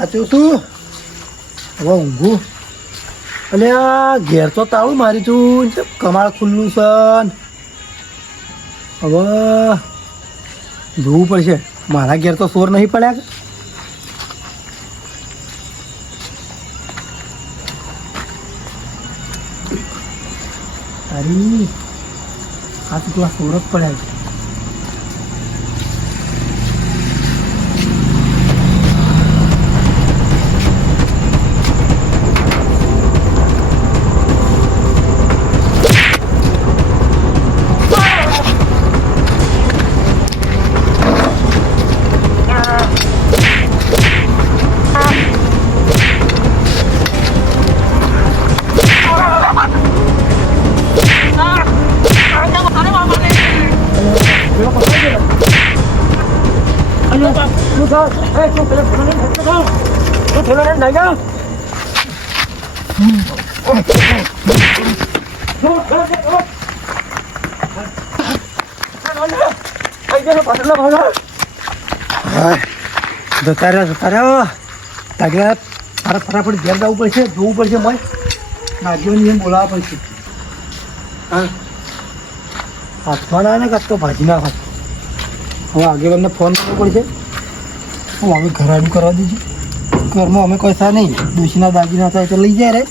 સાચું શું હવે ઊંઘું. અને આ ઘેર તો તાળું મારી છું. કમાળ ખુલ્લું છે હવે જોવું પડશે. મારા ઘેર તો સોર નહીં પડ્યા? અરે, આ તો પેલા સોર જ પડ્યા છે જતા રહ્યા જતા રહ્યા તાગ્યા તારે ફટાફટ ઘેર જવું પડશે જોવું પડશે મોય નાગીઓને એમ બોલાવવા પડશે ફોન કરવો પડશે હું હવે ઘરાડું કરવા દેજો. ઘરમાં અમે કોઈ થા નહીં. ડોશીના દાગીના થાય તો લઈ જાય રે.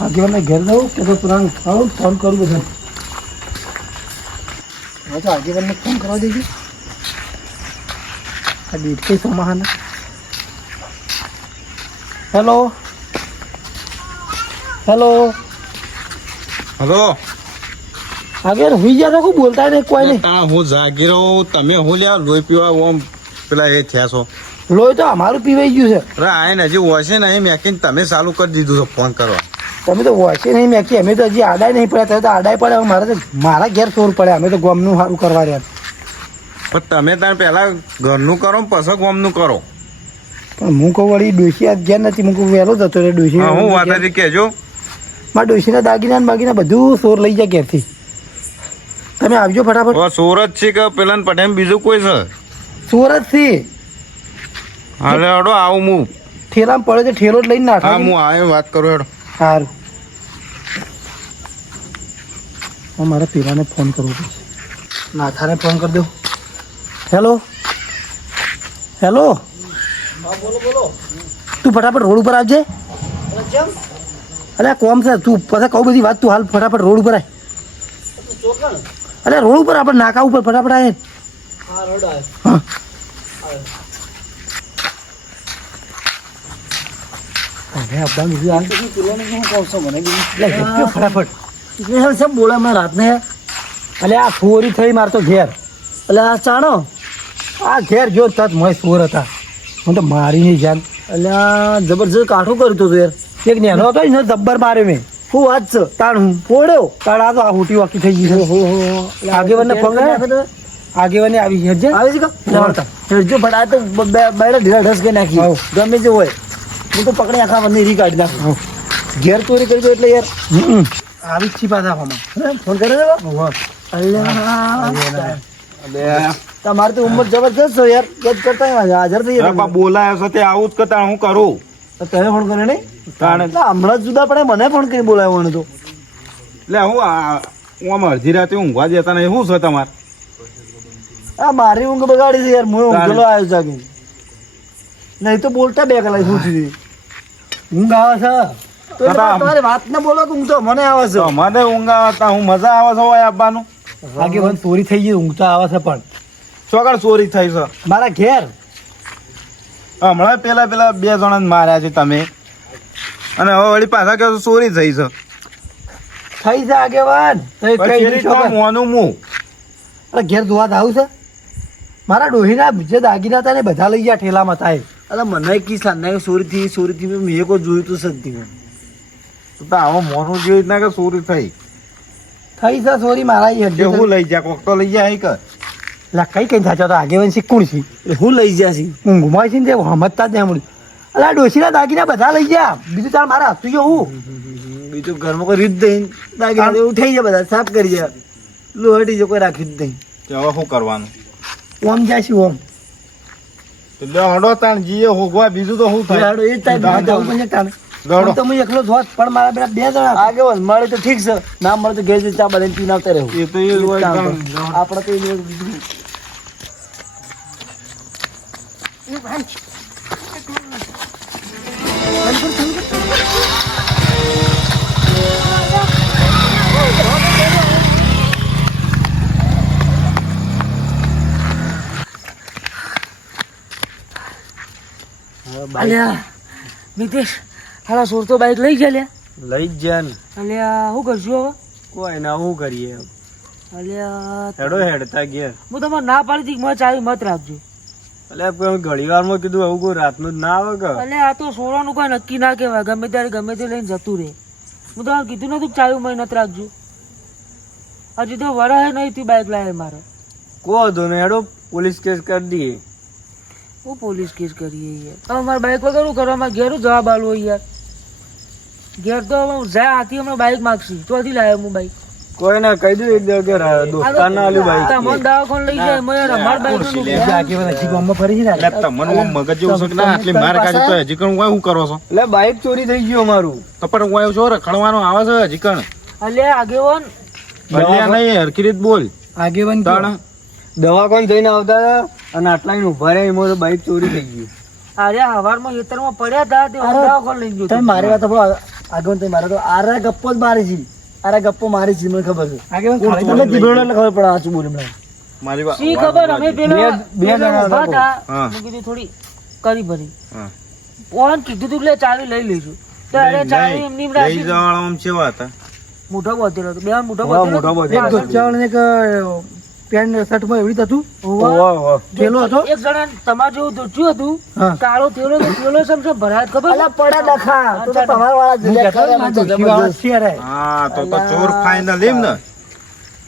આગેવાનને ઘેર દઉં કે તો પુરાણ ખાવું ફોન કરું બધા હવે તો આગેવાનને ફોન કરવા દેજો. આ બેટ કઈ સમાહાના. હેલો. હેલો. હલો. આગળ હુઈ ગયા તો બોલતા નહીં? કોઈ નહીં. હું હું જાગીરો તમે હું લ્યા લોહી પીવા ઓમ પેલા એ થયા છો. લોહી તો અમારું પીવાઈ ગયું છે. આયન હજી વોશે નહીં મેકીને તમે ચાલુ કરી દીધું છે ફોન કરવા. તમે તો વોશે નહીં મેં અમે તો હજી આડાય નહીં પડ્યા તો આડાય પડ્યા મારે તો મારા ઘેર ચોર પડ્યા અમે તો ગમનું સારું કરવા રહ્યા. પણ તમે તાર પહેલા ઘરનું કરો પછી ગોમનું કરો. પણ હું કહું વળી ડોસી આજ ઘેર નથી હું કહું વહેલો જતો રે ડોસી હું વાત હતી કહેજો. મારા ડોસીના દાગીના બાગીના બધું ચોર લઈ જાય ઘેરથી. તમે આવજો ફટાફટ. ચોર જ છે કે પેલા પટેલ બીજું કોઈ છે? સુરતથી. હાલે હડો આવું હું ઠેલામાં પડે છે ઠેલો જ લઈને હા નાખો. હું આવે વાત કરું હેડો. સારું હું મારા પીરાને ફોન કરવો પડશે. નાથાને ફોન કરી દો હેલો? હેલો? બોલો તું ફટાફટ રોડ ઉપર આવજે. અરે કોમ છે તું પછી કહું બધી વાત તું હાલ ફટાફટ રોડ ઉપર આય. અરે રોડ ઉપર આપણે નાકા ઉપર ફટાફટ આય. ફટાફટ. બોલે મેં રાતને આ થઈ મારતો ઘેર. એટલે આ ચાણો આ ઘેર જો તત મોય ચોર હતા. હું તો મારી નહીં જાન. એટલે આ જબરજસ્ત કાઠું કર્યું હતું યાર. એક નેનો હતો ને જબ્બર મારે મેં. શું વાત છે. તાણ હું. પોડ્યો તાણ આ તો આ હુટી વાકી થઈ ગઈ છે આગેવાનને ફોન કર્યો? આગેવાની આવી હજે આવે છે. હેરજો ફટ આ તો બેડા ઢીલા ઢસ કરી નાખી ગમે જે હોય. હું તો પકડી આખા મને રી કાઢી નાખું. ઘેર ચોરી કરી દો એટલે યાર. હમ. આવી જ છી પાછા ફોન કરે છે અલ્યા. તમારે તો ઉંમર જબરજસ્ત છે યાર. કદ કરતા હાજર થઈ જાય બોલાયો છે તે આવું જ કરતા હું કરું? તમે ફોન કર્યો નહીં? હમણાં જ જુદા પડે મને ફોન કરી બોલાવ્યો મને તો. એટલે હું આમ અડધી રાતે ઊંઘવા જતા નહીં. શું છે તમારે? આ મારી ઊંઘ બગાડી છે યાર હું. ઊંઘેલો આવ્યો જાગી નહીં તો બોલતા બે કલાક સુધી. ઊંઘ આવે છે? તો તમારી વાત ને બોલો કે ઊંઘ તો મને આવે છે. મને ઊંઘ આવતા હું મજા આવે છે હોય આપવાનું? આગેવાન ચોરી થઈ ગઈ ઊંઘ તો આવે છે પણ. ચોકડ ચોરી થઈ છે. મારા ઘેર? હમણાં પેલા પેલા બે જણા માર્યા છે તમે. અને હવે વળી પાછા કહો ચોરી થઈ છે. થઈ છે આગેવાન. મોનું મું. ઘેર જોવા આવું છે? મારા ડોહીના જે દાગીના હતા ને બધા લઈ ગયા ઠેલામાં થાય અરે મને કી સાંજના ચોરી થી ચોરી મેં કોઈ જોયું તું સત્તી તો તો આવો મોનું જેવી રીતના કે ચોરી થઈ. થઈ છે સોરી મારા ઈ કે હું લઈ જા કોક તો લઈ જાય કે લા કઈ કઈ થાચો તો આગેવાન છે એ હું લઈ જાશી ઊંઘમાં છે ને તે સમજતા જ નહીં મળ્યું. અલા ડોશીના દાગીના બધા લઈ ગયા. બીજું તાર મારા હતું હું. બીજું ઘરમાં કોઈ રીત દઈ દાગીના થઈ જાય બધા સાફ કરી જાય. લોહટી જો કોઈ રાખી જ નહીં. કે હવે શું કરવાનું? ઓમ જાય છે ઓમ. એટલે હડો તાણ જીએ હોગવા બીજું તો હું થાય? હેડો, એ તાણ બીજું જવું પડશે તાણ. ગળો. તો હું એકલો જ હોત પણ મારા બે બે જણા. આગે હોત મળે તો ઠીક છે. ના મળે તો ઘેર ચા બનાવીને પીને આવતા રહેવું એ તો એ. આપણે તો એ બીજું અલ્યા મિતેશ હાલા સોર તો બાઈક લઈ ગયા લઈ જ અલ્યા શું કરશું હવે? કોઈ ના શું કરીએ? અલ્યા હેડો હેડતા ગયા. હું તમારે ના પાડી હતી ચાવી મત રાખજો. અલે ઘણી વારમાં કીધું આવું કોઈ રાતનું જ ના આવે કે? અલ્યા આ તો સોરાનું કોઈ નક્કી ના કહેવાય. ગમે ત્યારે ગમે તે લઈને જતું રહે. હું તમારે કીધું નતું ચાવી મય નત રાખજો. હજી તો વરાહે નહીં તું બાઈક લાવે મારે. કહો તો ને હેડો પોલીસ કેસ કરી દઈએ. હું પોલીસ કેસ કરીએ યાર. મારા મારે બાઈક વગર શું કરવા? મારે ઘેર જવાબ આલો યાર. ઘેર તો જાય જ્યાં હાથી હમણાં બાઈક માગશી. તો હજી લાવ્યો હું બાઈક કોઈ ના કહી દઉં એક દે કે દોસ્તાર ના આલ્યું તમને બાઈક દવાખાને લઈ જાય મને અમાર બાઈકનું હજી ગામમાં ફરી છે ને? તમને હું મગજ જેવું છે ના આટલી માર કાઢી તો હજી કણ હું કરો છો? એટલે બાઈક ચોરી થઈ ગયું અમારું. તો પણ હું છો રખડવાનો આવે છે હજી કણ? અલ્યા આગેવાન. ભલે નહીં હરખી રીત બોલ. આગેવાન? તાણ. દવાખાને જઈને આવતા હતા અને આટલા ઊભા રહ્યા એમાં બાઈક ચોરી થઈ ગયું અરે હવારમાં ખેતરમાં પડ્યા હતા તે દવાખાને લઈ ગયો તમે મારી વાત તમે મારે તો આરા ગપ્પો જ મારી છે આરા ગપ્પો મારી છે મને ખબર છે. તમને એટલે ખબર પડે સાચું બોલે હમણાં. મારી વાત શી ખબર? અમે પેલા બે- જણા હતા. કીધું થોડી કરી ભરી. હા. ઓન કીધું તું કે લે ચાવી લઈ લઈશું તો અરે ચાવી એમની લઈ જવાળા આમ કેવા હતા મોટો બોતેલો બે મોટો બોતેલો મોટો બોતેલો. એક ગચ્ચાવાળો ને પેન્ટ શર્ટમાં એવી હતું. થેલો હતો. એક જણા તમારે જેવું દોચ્યું હતું. કાળો થેલો થેલો સમ સમ ભરાય ખબર અલા પડા ડખા. તો તમાર વાળા હું કહેતો હતો ને, ડોશીવાળા છે યાર. હા. તો તો ચોર ફાઇનલ એમ ને.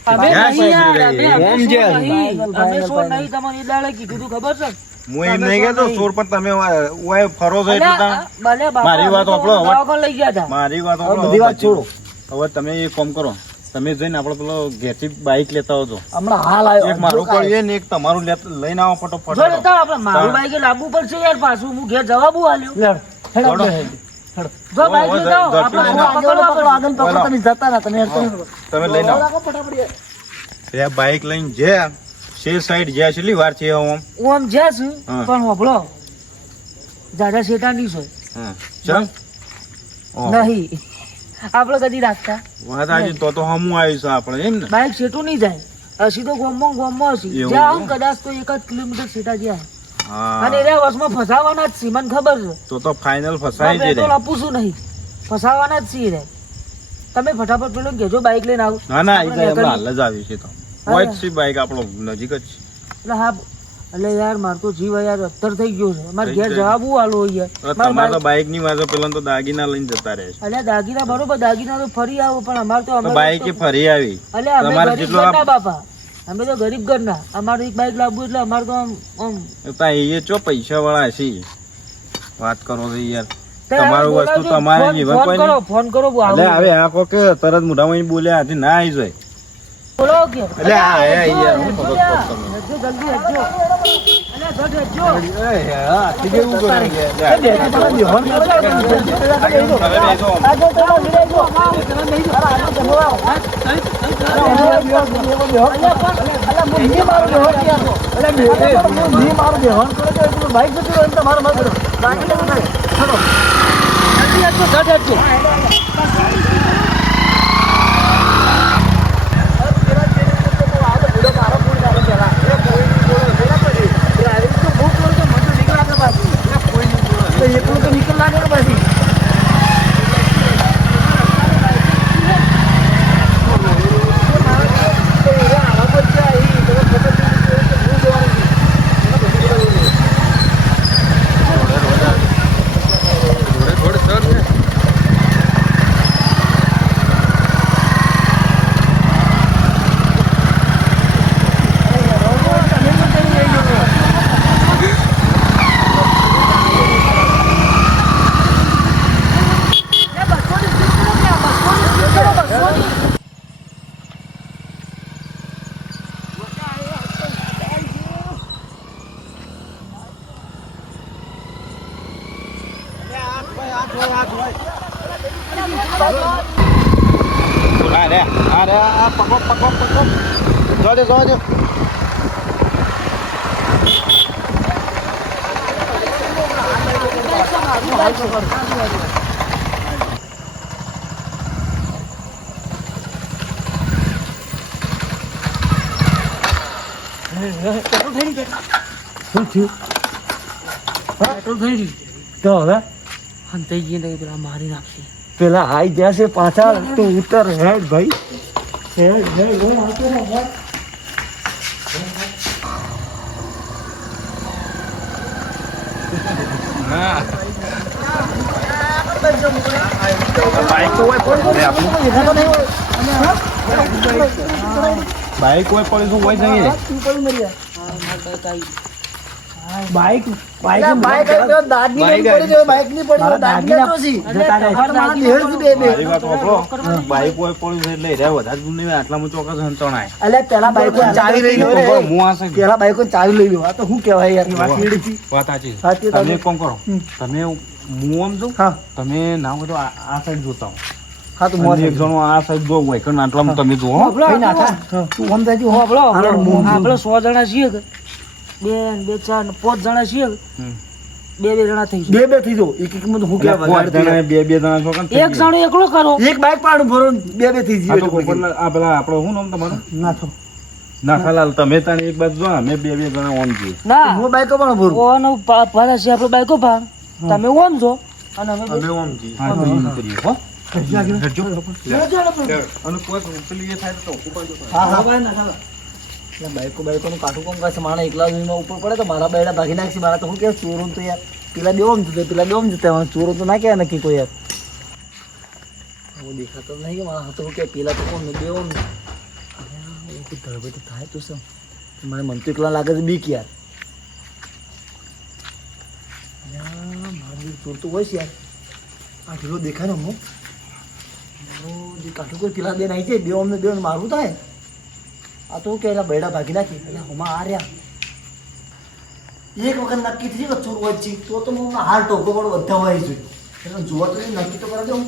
અમે નહીં યાર, અમે- રહી? અમે એમ નહીં. એ દાડે કીધું ખબર છે? હું એમ નહીં કહેતો ચોર પણ તમે ઓય- ફરો છો એટલે મારી વાત તો મારી વાત બધી વાત છોડો. હવે તમે એ કામ કરો. તમે જોઈને આપણે પેલો ઘેરથી બાઈક લેતા આવજો. હમણાં હાલ આવ્યો. એક મારું પડ્યું ને એક તમારું લઈને આવો ફટોફટ. જો લેતા આપણે મારું બાઇક લાવવું પડશે યાર પાછું. હું ઘેર જવાબ આલ્યો હેડો. જો બાઇક લઈ. ઝડપી આપણે આગળ પકડો, આગળ પકડો, તમે જતા ના, તમે તમે. લઈને આવો. ફટાફટ. એ બાઈક લઈને જે શે સાઈડ જ્યાં છેલી વાર છે આમ. હું આમ જ્યાં છું પણ હોભળો દાદા શેટા નહીં છો. હા. ચમ નહીં. આપણે કદી રાખતા? વાત આજે તો તો હમું આવ્યું આપણે એમ ને? બાઈક શેઠું નહીં જાય. સીધો ગોમમાં ગોમમાં હસી. જ્યાં કદાચ તો એક જ કિલોમીટર શેઠા જ્યાં અને એ વર્ષમાં ફસાવાના જ છીએ મને ખબર છે. તો તો ફાઇનલ ફસાઈ જ પેટ્રોલ રે છું નહીં. ફસાવાના જ છીએ રે તમે ફટાફટ પેલો કેજો બાઈક લઈને આવો. ના ના એ તો હાલ જ આવી છે તો. હોય બાઈક આપણો નજીક જ છે. એટલે હા એટલે યાર માર તો જીવ યાર અત્તર થઈ ગયો છે. મારે ઘેર. જવાબ હું હવે યાર? તમારે મારે તો બાઈકની વાતો પેલા તો દાગીના લઈને જતા રહે છે. અલ્યા દાગીના બરોબર દાગીના તો ફરી આવો પણ અમારે તો અમે બાઈક એ ફરી આવી. અલ્યા અમે તમારે ગરીબ જેટલો બાપા. અમે તો ગરીબ ઘરના. અમારે એક બાઈક લાવવું એટલે અમારે તો આમ તા એ ચો પૈસા વાળા છે? વાત કરો છો યાર. તમારું વસ્તુ તમારે ફોન- જીવન કોઈ. ફોન કરો હવે આ કોક તરત મોઢામાં બોલ્યા આજે ના આવી જાય. બોલો કે એટલે આ યાર, હું જલ્દી. એ, હા, જલ્દી તો તમે. અલા, હું? અલા, હું બાઈક તમારે કરો. બાકી. જલ્દી હેડજો. ને પછી આ રે આ રે આ પકડો પકડો પકડો જો દે જો દે શું થયું? પેટ્રોલ થઈ રહ્યું તો હવે? અને થઈ ગઈ ને પેલા મારી નાખશે પેલા હાઈ જશે પાછા તો ઉતર હેડ ભાઈ. હેડ હેડ હેડ આવતો રહે, હેડ. બાઈક હોય પણ શું હોય જઈએ બાઈક બાઈક બાઈક દાદની પડી બાઈકની પડી દાદની તો સી. બે બે. બાઈક હોય પડી છે એટલે રે વધારે દૂર નહીં આટલામાં ચોક્કસ હંતણાય એટલે પેલા બાઈકો ચાવી લઈ લો રે. હું આ છે પેલા બાઈકો ચાવી લઈ લો આ તો શું કહેવાય યાર વાત નીડી વાત સાચી સાચી તમે કોણ કરો. તમે હું આમ જો હા. તમે ના હોય તો આ સાઈડ જોતા હો હા તો મોજ એક જણો આ સાઈડ જો હોય કે આટલામાં તમે જુઓ. હો. ના તું આમ હો આપણો જણા છીએ કે. બે ને બે ચાર ને પાંચ જણા છીએ. બે બે જણા થઈ બે બે થઈ જો એક એક માં હું જણા બે બે જણા છો એક જણો એકલો કરો એક બાઈક પાડું ભરો બે બે થઈ જઈએ આ પેલા આપણો શું નામ તમારું? નાથો નાખાલાલ તમે તાણે એક બાજુ અમે બે બે જણા ઓન છીએ. ના. હું બાઈકો પણ ભરું ઓનો ભાડા છે આપણો બાઈકો ભાગ. તમે ઓમ છો. અને અમે અમે ઓમ છીએ. હા કરીએ હો. અને કોઈ પેલી એ થાય તો ઉપાડજો. હા હા. ભાઈ ના ચાલો એટલે બાઈકો બાઈકોનું કાઠું કોમ કરશે મારા એકલા જૂનમાં ઉપર પડે તો મારા બેડા ભાગી નાખશે મારા તો હું કે ચોરો તો યાર. પેલા બે ઓમ જતા પેલા બે ઓમ જતા ચોરો તો ના કહેવાય નક્કી કોઈ યાર. હું દેખાતો નહીં. કે મારા હાથો કે પેલા તો કોણ ને બે તો થાય તો શું? મને મન તો એકલા લાગે છે બીક યાર. ચોરતું હોય છે યાર. આ ઢીલો દેખાય ને હું મારો જે કાઠું કોઈ પેલા બેન આવી છે બે અમને બે મારું થાય. આ તો કે બૈડા ભાગી નાખી એટલે હમણાં આ એક વખત નક્કી થઈ કે ચોર વચ્ચે તો તો હું હાર ટોકો પણ બધા હોય છે એટલે જોવા તો નક્કી તો કરે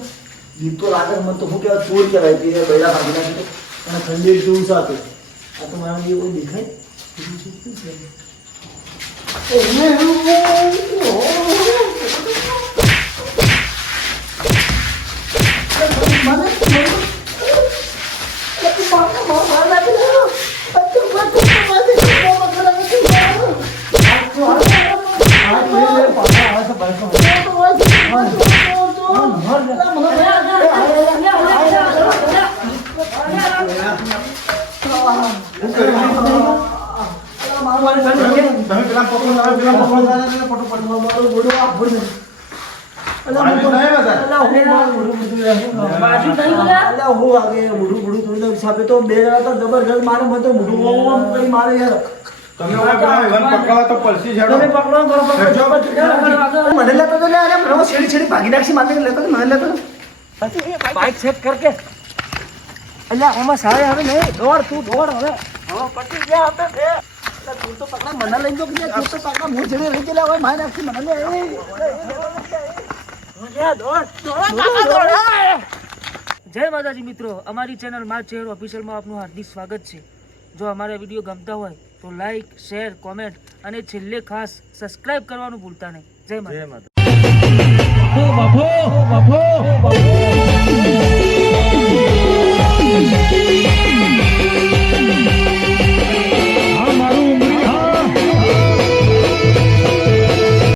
બીક તો લાગે મને તો હું કહેવાય ચોર કહેવાય કે બૈડા ભાગી નાખી અને ઠંડી જેવું સાથે આ તો મારા કોઈ દેખાય તમે હવે પેલા ઈવન પકડવા તો પડશે જ હેડો. તમે પકડો કરો પકડો મને લેતો છેડી છેડી ભાગી નાખી માથે લેતો મને લેતો તો. બાઈક સેટ કરકે અલ્યા આમાં સારે હવે નહીં દોડ તું દોડ હવે હવે પતી ગયા આપણે બે એટલે તું તો પકડા મને લઈ જો કે તો પકડા હું છેડી લઈ ગયેલા હોય મારે નાખી મને જય માતાજી મિત્રો અમારી ચેનલ મા ચેર ઓફિશિયલમાં આપનું હાર્દિક સ્વાગત છે જો અમારા વીડિયો ગમતા હોય તો લાઈક શેર કોમેન્ટ અને છેલ્લે ખાસ સબસ્ક્રાઇબ કરવાનું ભૂલતા નહીં જય માતા બાપો બાપો